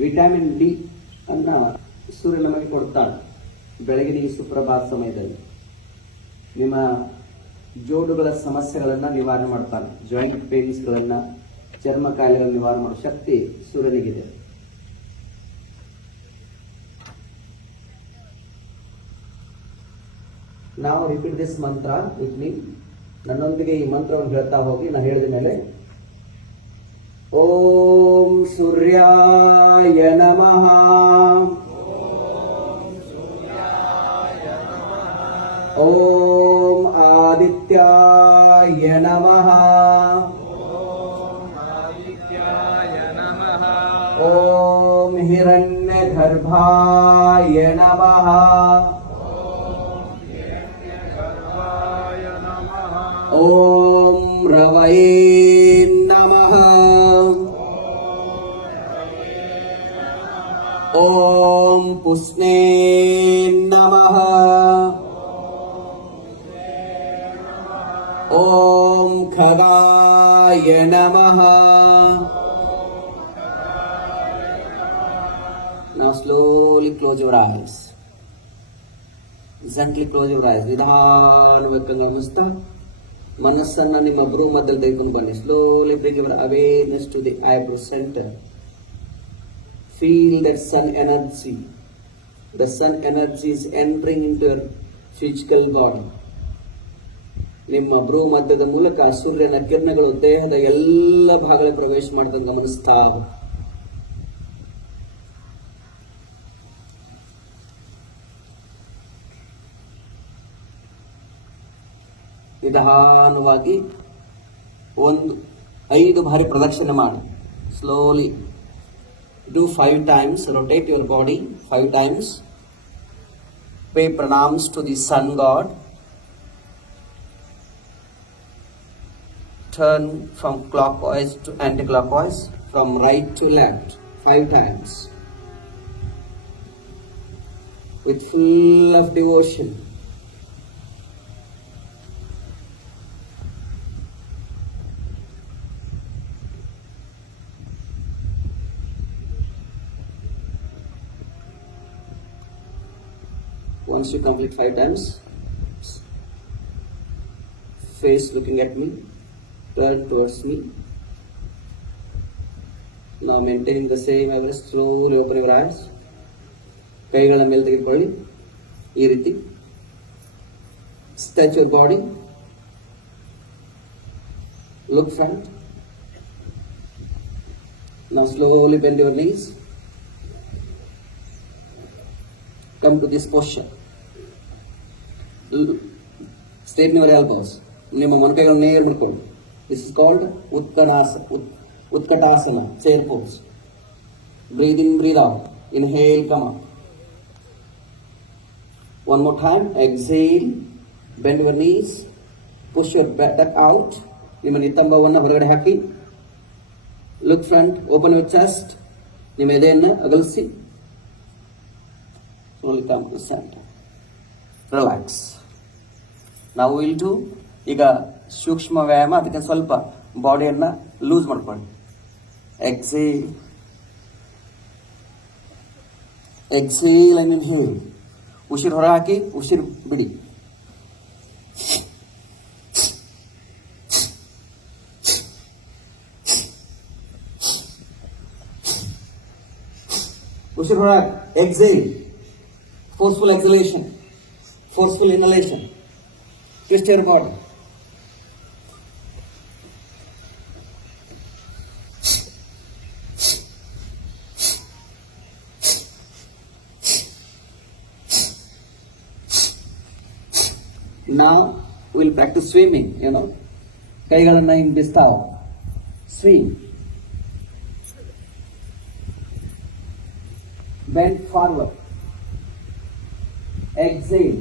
Vitamin D ಅನ್ನ ಸೂರ್ಯ ನಮಗೆ ಕೊಡ್ತಾನೆ ಬೆಳಗಿನ ಈ ಸುಪ್ರಭಾತ ಸಮಯದಲ್ಲಿ. ನಿಮ್ಮ ಜೋಡುಗಳ ಸಮಸ್ಯೆಗಳನ್ನು ನಿವಾರಣೆ ಮಾಡ್ತಾನೆ. ಜಾಯಿಂಟ್ ಪೇನ್ಸ್ಗಳನ್ನು, ಚರ್ಮ ಕಾಯಿಲೆಗಳನ್ನು ನಿವಾರಣೆ ಮಾಡೋ ಶಕ್ತಿ ಸೂರ್ಯನಿಗಿದೆ. ನಾವು ರಿಪೀಟ್ ದಿಸ್ ಮಂತ್ರ ವಿತ್ ಮೀ. ನನ್ನೊಂದಿಗೆ ಈ ಮಂತ್ರವನ್ನು ಹೇಳ್ತಾ ಹೋಗಿ. ನಾನು ಹೇಳಿದ ಮೇಲೆ ಓಂ ಸೂರ್ಯಾಯ ನಮಃ, ಓಂ ಆದಿತ್ಯಾಯ ನಮಃ, ಓಂ ಹಿರಣ್ಯಗರ್ಭಾಯ ನಮಃ, ಓಂ ರವಯೇ ನಮಃ, ಓಂ ಪುಷ್ಣೇ ನಮಃ, ಓಂ ಖಗಾಯ ನಮಃ. Now slowly close your eyes. Gently close your eyes. ನಿಧಾನವಾಗಿ ಕಣ್ಣು ಮುಚ್ತಾ ಮನಸ್ಸನ್ನು ನಿಮ್ಮ ಭ್ರೂ ಮಧ್ಯದಲ್ಲಿ ತೆಗೆದುಕೊಂಡು ಬನ್ನಿ. Slowly bring your awareness to the eyebrow center. Feel that sun energy. The sun energy is entering into your physical body. ನಿಮ್ಮ ಭ್ರೂ ಮಧ್ಯದ ಮೂಲಕ ಸೂರ್ಯನ ಕಿರಣಗಳು ದೇಹದ ಎಲ್ಲ ಭಾಗಗಳಿಗೆ ಪ್ರವೇಶ ಮಾಡಿದಂಗೆ ಗಮನಿಸ್ತಾ. ನಿಧಾನವಾಗಿ 5 ಬಾರಿ ಪ್ರದಕ್ಷಿಣೆ ಮಾಡಿ. Slowly do 5 times. Rotate your body 5 times. Pay pranams to the sun god. Turn from clockwise to anti-clockwise, from right to left 5 times with full of devotion. Once you complete 5 times, face looking at me, turn towards me. Now maintaining the same average, slowly open your eyes. ಕೈಗಳ ಮೇಲೆ ತೆಗೆದುಕೊಳ್ಳಿ. ಈ ರೀತಿ stretch your body, look front. Now slowly bend your knees, come to this posture. Straighten your elbows. ನಿಮ್ಮ ಮೊಣಕೈಗಳನ್ನು ನೇರ ಹಿಡ್ಕೊಳ್ಳಿ. This is called Utkatasana, chair pose. Breathe in, breathe out. Inhale, come up. One more time. Exhale. Bend your knees. Push your back out. ನಿಮ್ಮ ನಿತಂಬವನ್ನು ಹೊರಗಡೆ ಹಾಕಿ. Look front. Open your chest. ನಿಮ್ಮ ಎದೆಯನ್ನು ಅಗಲಿಸಿ. Slowly come to center. Relax. Now we'll do ಈಗ ಸೂಕ್ಷ್ಮ ವ್ಯಾಯಾಮ. ಅದಕ್ಕೆ ಸ್ವಲ್ಪ ಬಾಡಿಯನ್ನು ಲೂಸ್ ಮಾಡ್ಕೊಳ್ಳಿ. Exhale, exhale and inhale. ಉಸಿರು ಹೊರ ಹಾಕಿ, ಉಸಿರು ಬಿಡಿ. ಉಸಿರು ಹೊರ ಹಾಕಿ. Exhale, forceful exhalation, forceful inhalation. Twist your body. Now we'll practice swimming, ಕೈಗಳನ್ನು ಹಿಂಗೆ ಬಿಸ್ತಾವ. Swim. Bend forward. Exhale.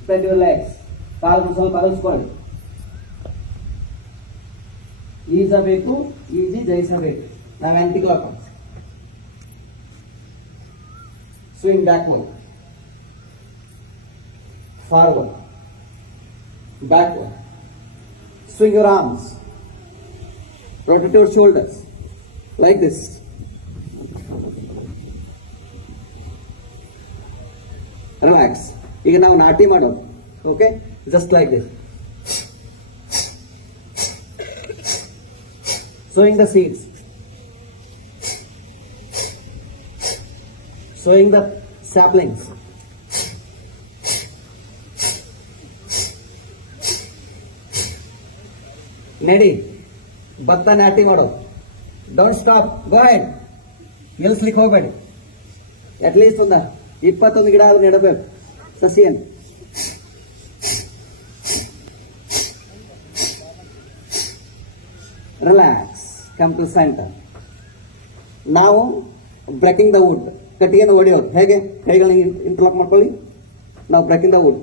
Spread your legs. ಕಾಲನ್ನು ಸ್ವಲ್ಪ ಅರಳಿಸ್ಕೊಳ್ಳಿ. ಈಜಬೇಕು, ಈಜಿ ಜಯಿಸಬೇಕು. ನಾವು anti clockwise. Swing backward, forward, backward. Swing your arms, rotate your shoulders like this. Relax. ಈಗ ನಾವು ನಾಟಿ ಮಾಡೋದು. Okay, just like this. Sowing the seeds, sowing the saplings. ನಡಿ, ಭತ್ತ ನಾಟಿ ಮಾಡೋದು. Don't stop, go head. ನಿಲ್ಲಿಸ್ಲಿಕ್ಕೆ ಹೋಗಬೇಡಿ. ಅಟ್ಲೀಸ್ಟ್ 21 ಗಿಡ ಆದ್ರೂ ನೆಡಬೇಕು ಸಸಿಯನ್ನು. Relax, come to centre. ನಾವು ಬ್ರೇಕಿಂಗ್ ದ ವುಡ್, ಕಟ್ಟಿಗೆನ ಹೊಡೆಯೋದು ಹೇಗೆ? ಕೈಗಳನ್ನ ಇಂಟರ್ಲಾಕ್ ಮಾಡ್ಕೊಳ್ಳಿ. ನಾವು ಬ್ರೇಕಿಂಗ್ ದ ವುಡ್.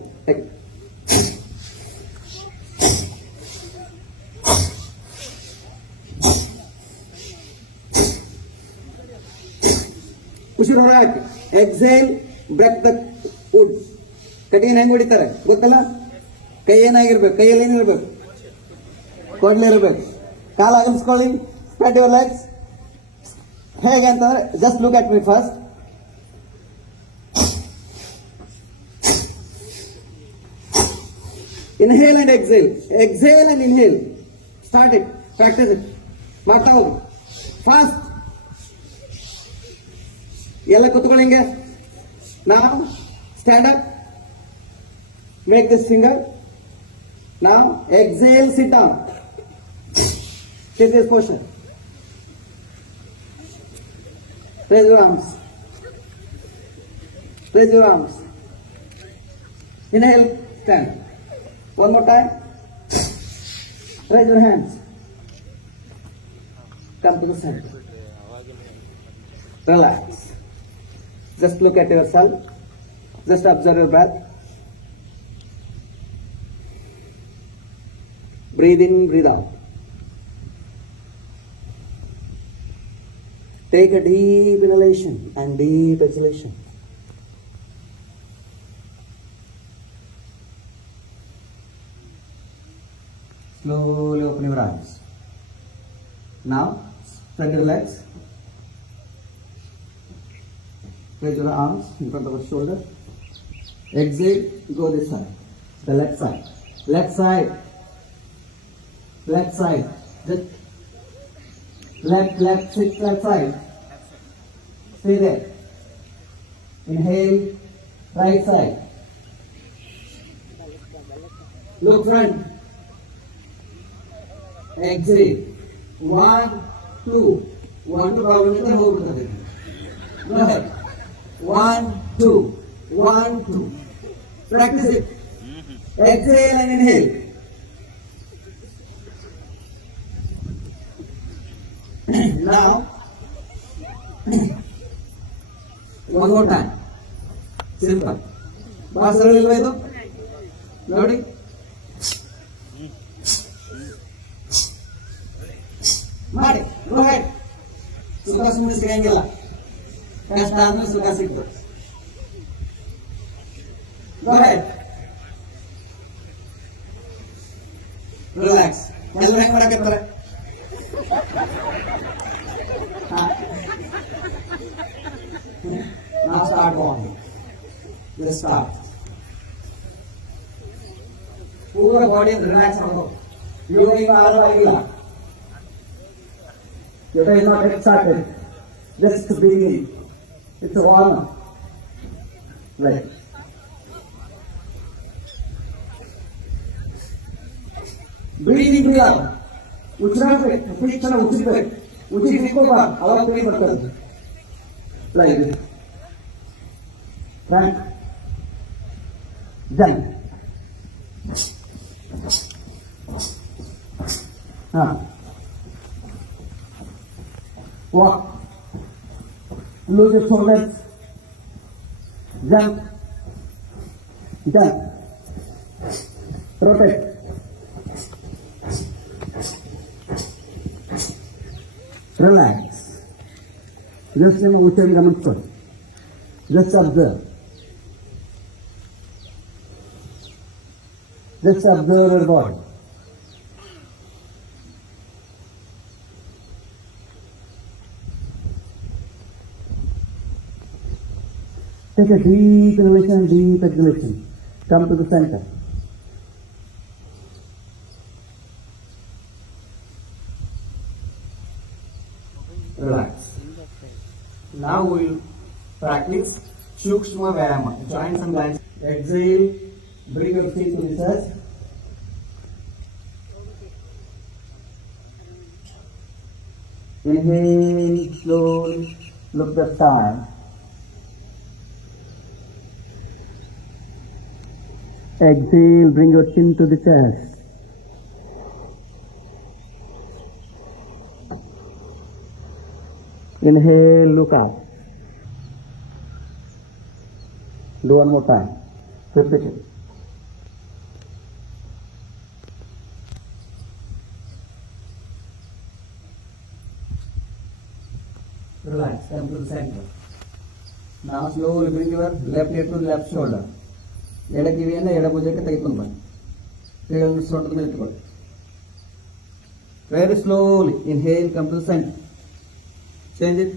ಖುಷಿ ಹೊರಗೆ ಎಕ್ಸೇಲ್, ಬ್ರೇಕ್ ದ ವುಡ್. ಕಟ್ಟಿಗೆನ ಹೆಂಗ್ ಹೊಡಿತಾರೆ ಗೊತ್ತಲ್ಲ? ಕೈ ಏನಾಗಿರ್ಬೇಕು? ಕೈಯಲ್ಲಿ ಏನಿರ್ಬೇಕು? ಕೊಡ್ಲಿರ್ಬೇಕು. ಕಾಲು ಅಗಲಿಸ್ಕೊಳ್ಳಿ. Spread your legs. ಹೇಗೆ ಅಂತಂದ್ರೆ just look at me first. Inhale and exhale, exhale and inhale. Start it, practice it. ಮಾಡ್ತಾ ಹೋಗಿ ಫಾಸ್ಟ್. ಎಲ್ಲ ಕೂತ್ಕೊಳ್ಳಿ ಹಿಂಗೆ. ನಾವು stand up, make this finger. ನಾವು exhale, sit down. Take this portion. Raise your arms. Raise your arms. Inhale, stand. One more time. Raise your hands. Come to the center. Relax. Just look at yourself. Just observe your breath. Breathe in, breathe out. Take a deep inhalation and deep exhalation. Slowly open your eyes. Now, spread your legs. Raise your arms in front of your shoulder. Exhale, go this side. The left side. Left side. Left side. Just left, sit, left side. Stay there. Inhale, right side. Look front. Exhale. 1, 2. 1, 2 problem ಹೋಗ್ಬಿಡ್ತದೆ. Go ahead. 1, 2. 1, 2. Practice it. Exhale and inhale. Now, one more time. Simple. ಬಹಳ ಸರಳ ಇಲ್ವಾ ಇದು? ನೋಡಿ. ಮಾಡಿ. Go ahead. ಸುಖ ಸುಮ್ಮನೆ ಸಿಗಂಗಿಲ್ಲ. ಕಷ್ಟ ಆದ್ಮೇಲೆ ಸುಖ ಸಿಗ್ತದೆ. Go ahead. Relax. ಎಲ್ಲರೂ ಹೆಂಗ್ ಮಾಡಕತ್ತಾರೆ? Now start walking. Let's start. ಪೂರ ಬಾಡಿ ರಿಲ್ಯಾಕ್ಸ್ ಮಾಡೋದು. ಯೋಗ ಆರಾಮಾಗಿಲ್ಲ. Yoga is not excited. Just begin. It's a warm up. Right. Breathing out. ಉಸಿರಾಡ್ಬೇಕು. ಫುಲ್ ಚೆನ್ನಾಗಿ ಉಸಿರ್ಬೇಕು. ಉಸಿರು ಸಿಕ್ಕೋಬಾರ್ದು. ಅವಾಗ ಕೈ ಬರ್ತದೆ. Like this. Right. Jump. Walk. Lose your shoulders. Jump. Jump. Rotate. Relax. Just ನಿಮ್ಮ ಉಸಿರನ್ನು ಗಮನಿಸ್ಕೊಳ್ಳಿ. Just observe. Just observe your body. Take a deep inhalation, deep exhalation. Come to the center. Relax. Now we will practice Sukshma Vyayama, joints and lines. Exhale, bring your feet to the chest. Inhale, slowly, look the sky. Exhale, bring your chin to the chest. Inhale, look up. Do one more time. Repeat it. Relax, come to the center. Now slowly bring your left ear to the left shoulder. ಎಡ ಕಿವಿಯನ್ನು ಎಡ ಭುಜಕ್ಕೆ ತೆಗೆದುಕೊಂಡು ಬನ್ನಿ. ಕೈಗಳನ್ನು ಸೊಂಟದ ಮೇಲೆ ಇಟ್ಟುಕೊಳ್ಳಿ. Very slowly inhale, come to the center. Change it.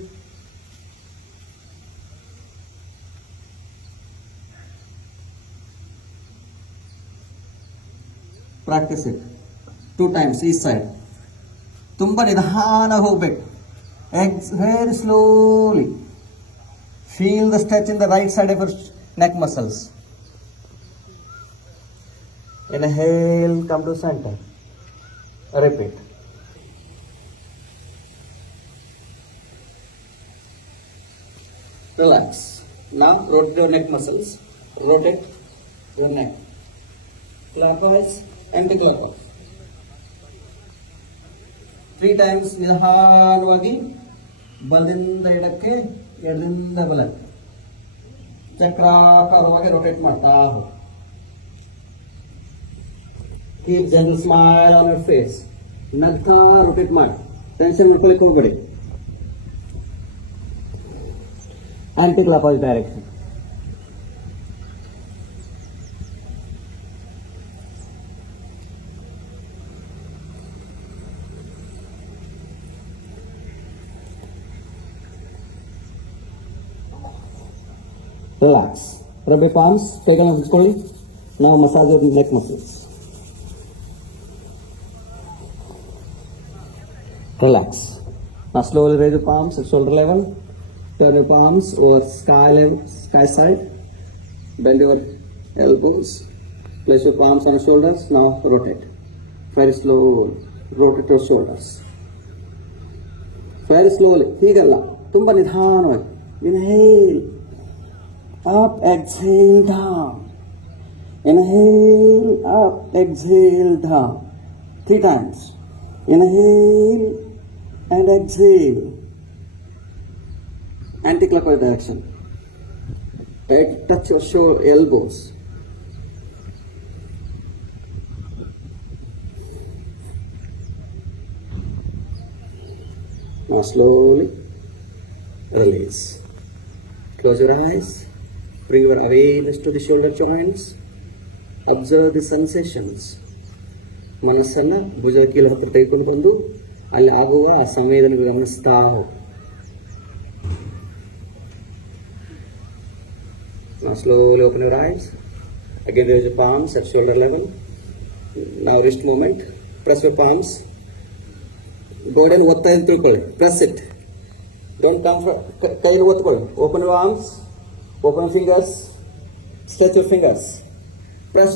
Practice it 2 times each side. ತುಂಬಾ ನಿಧಾನ ಹೋಗ್ಬೇಕು. Very slowly. Feel the stretch in the right side of your neck muscles. Inhale, come to center. Repeat. Relax. Now rotate your neck muscles. Rotate your neck. Clockwise, anti-clockwise. 3 times ನಿಧಾನವಾಗಿ ಬಲದಿಂದ ಎಡಕ್ಕೆ ಎಡದಿಂದ ಬಲಕ್ಕೆ ಚಕ್ರಾಕಾರವಾಗಿ rotate ಮಾಡ್ತಾ ಹೋಗಿ. Keep gentle smile on your face. ನಗ್ತಾ rotate ಮಾಡಿ. Tension ಮಾಡ್ಕೊಳ್ಳಿಕ್ಕೆ ಹೋಗ್ಬೇಡಿ. Anti-clockwise direction. Relax. Rub your palms. Take a slowly. Now massage your neck muscles. Relax. Now slowly raise your palms at shoulder level. Turn your palms over sky level, sky side. Bend your elbows. Place your palms on your shoulders. Now rotate. Very slowly. Rotate your shoulders. Very slowly. ಹೀಗಲ್ಲ, ತುಂಬ ನಿಧಾನವಾಗಿ. Inhale. Up, exhale, down. Inhale, up, exhale, down. 3 times. Inhale and exhale. Anti-clockwise direction. Touch your elbows. Now slowly release. Close your eyes. Bring your awareness to the shoulder joints. Observe the sensations. ಮನಸ್ಸನ್ನು ಭುಜ ಕೀಲು ಹತ್ತಿರ ತೆಗೆದುಕೊಂಡು ಬಂದು ಅಲ್ಲಿ ಆಗುವ ಆ ಸಮಯದಲ್ಲಿ ಗಮನಿಸ್ತಾ ಹೋಗಿ. Now slowly open your eyes. Again raise your palms at shoulder level. Now wrist movement. Press your palms. ಗೋಡೆಯನ್ನು ಒತ್ತಾ ಅಂತ ತಿಳ್ಕೊಳ್ಳಿ. Press it. Don't come for ಕೈಯಲ್ಲಿ ಒತ್ಕೊಳ್ಳಿ. Open your arms. Open your fingers. Stretch your fingers. Press.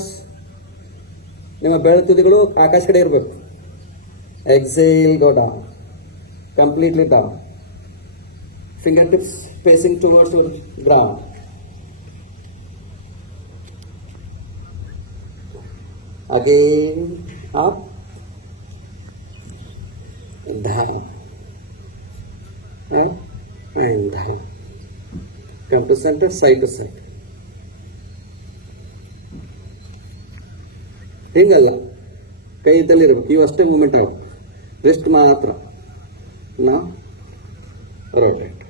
ನಿಮ್ಮ ಬೆರಳು ತುದಿಗಳು ಆಕಾಶ ಕಡೆ ಇರಬೇಕು. Exhale, go down. Completely down. Fingertips facing towards your ground. Again, up and down. Up and down. Come to center, side to side. ಹಿಂಗಲ್ಲ, ಕೈ ಇದ್ದಲ್ಲಿರ್ಬೇಕು. ಇವು ಅಷ್ಟೇ moment ಆಗುತ್ತೆ. Rest ಮಾತ್ರ. ನಾ ರೋಟೇಟ್.